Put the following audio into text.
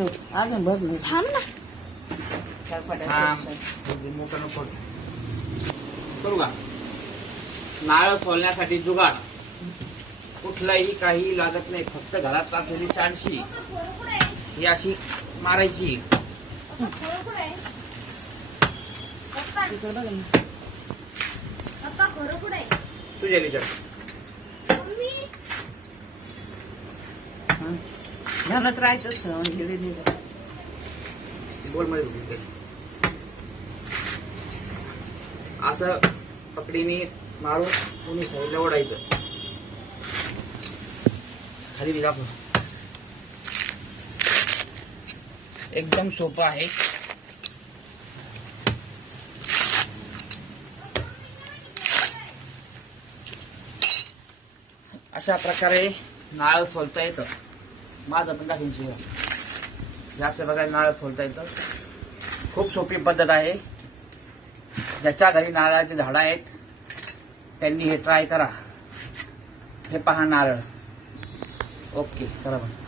अजून भर नाही. थांब ना. हा मोठं नको करू का? नारळ फोलण्यासाठी जुगाड. कुठलंही काही लागत नाही. फक्त घरात असलेली शाणशी ही अशी मारायची. तुझ्या हा. ध्यानात राहायचंच म्हणजे वेगळी जरा. बोलमध्ये उभी असं पकडीने मारून कोणी साईडला ओढायचं. खाली बी दाखव. एकदम सोपं आहे. अशा प्रकारे नाळ सोलता येतं. माझं पण टाकून शिवा जास्त बघायला नारळ सोलता येतं. खूप सोपी पद्धत आहे. ज्याच्या घरी नारळाची झाडं आहेत त्यांनी हे ट्राय करा. हे पहा नारळ. ओके करा बघा